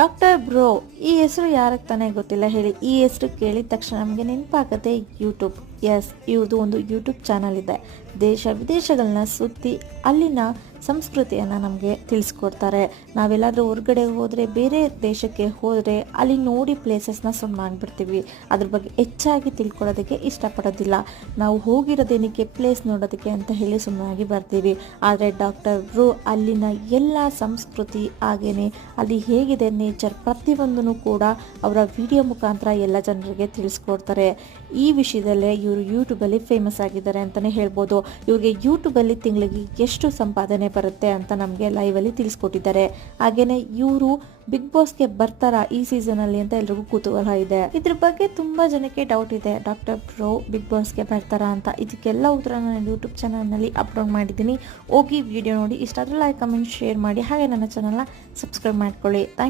Doctor bro ಈ ಹೆಸರು ಯಾರಿಗೆ ತಾನೇ ಗೊತ್ತಿಲ್ಲ ಹೇಳಿ. ಈ ಹೆಸರು ಕೇಳಿದ ತಕ್ಷಣ ನಮಗೆ ನೆನಪಾಗುತ್ತೆ ಯೂಟ್ಯೂಬ್. ಎಸ್, ಇವ್ರದ್ದು ಒಂದು ಯೂಟ್ಯೂಬ್ ಚಾನಲ್ ಇದೆ. ದೇಶ ವಿದೇಶಗಳನ್ನ ಸುತ್ತಿ ಅಲ್ಲಿನ ಸಂಸ್ಕೃತಿಯನ್ನು ನಮಗೆ ತಿಳಿಸ್ಕೊಡ್ತಾರೆ. ನಾವೆಲ್ಲಾದರೂ ಹೊರಗಡೆ ಹೋದರೆ, ಬೇರೆ ದೇಶಕ್ಕೆ ಹೋದರೆ ಅಲ್ಲಿ ನೋಡಿ ಪ್ಲೇಸಸ್ನ ಸುಮ್ಮನಾಗ್ಬಿಡ್ತೀವಿ. ಅದ್ರ ಬಗ್ಗೆ ಹೆಚ್ಚಾಗಿ ತಿಳ್ಕೊಳ್ಳೋದಕ್ಕೆ ಇಷ್ಟಪಡೋದಿಲ್ಲ. ನಾವು ಹೋಗಿರೋದೇನಕ್ಕೆ ಪ್ಲೇಸ್ ನೋಡೋದಕ್ಕೆ ಅಂತ ಹೇಳಿ ಸುಮ್ಮನಾಗಿ ಬರ್ತೀವಿ. ಆದರೆ ಡಾಕ್ಟರ್ ಬ್ರೋ ಅಲ್ಲಿನ ಎಲ್ಲ ಸಂಸ್ಕೃತಿ ಹಾಗೇನೆ ಅಲ್ಲಿ ಹೇಗಿದೆ ನೇಚರ್ ಪ್ರತಿಯೊಂದನ್ನು ಕೂಡ ಅವರ ವಿಡಿಯೋ ಮುಖಾಂತರ ಎಲ್ಲ ಜನರಿಗೆ ತಿಳಿಸ್ಕೊಡ್ತಾರೆ. ಈ ವಿಷಯದಲ್ಲೇ ಇವರು ಯೂಟ್ಯೂಬಲ್ಲಿ ಫೇಮಸ್ ಆಗಿದ್ದಾರೆ ಅಂತಲೇ ಹೇಳ್ಬೋದು. ಇವ್ರಿಗೆ ಯೂಟ್ಯೂಬಲ್ಲಿ ತಿಂಗಳಿಗೆ ಎಷ್ಟು ಸಂಪಾದನೆ ಬರುತ್ತೆ ಅಂತ ನಮಗೆ ಲೈವಲ್ಲಿ ತಿಳಿಸ್ಕೊಟ್ಟಿದ್ದಾರೆ. ಹಾಗೇನೆ ಇವರು ಬಿಗ್ ಬಾಸ್ಗೆ ಬರ್ತಾರಾ ಈ ಸೀಸನಲ್ಲಿ ಅಂತ ಎಲ್ರಿಗೂ ಕುತೂಹಲ ಇದೆ. ಇದ್ರ ಬಗ್ಗೆ ತುಂಬಾ ಜನಕ್ಕೆ ಡೌಟ್ ಇದೆ, ಡಾಕ್ಟರ್ ಬ್ರೋ ಬಿಗ್ ಬಾಸ್ಗೆ ಬರ್ತಾರಾ ಅಂತ. ಇದಕ್ಕೆಲ್ಲ ಉತ್ತರ ನಾನು ಯೂಟ್ಯೂಬ್ ಚಾನಲ್ನಲ್ಲಿ ಅಪ್ಲೋಡ್ ಮಾಡಿದ್ದೀನಿ. ಹೋಗಿ ವಿಡಿಯೋ ನೋಡಿ. ಇಷ್ಟ ಆದರೆ ಲೈಕ್, ಕಮೆಂಟ್, ಶೇರ್ ಮಾಡಿ. ಹಾಗೆ ನನ್ನ ಚಾನಲ್ನ ಸಬ್ಸ್ಕ್ರೈಬ್ ಮಾಡ್ಕೊಳ್ಳಿ.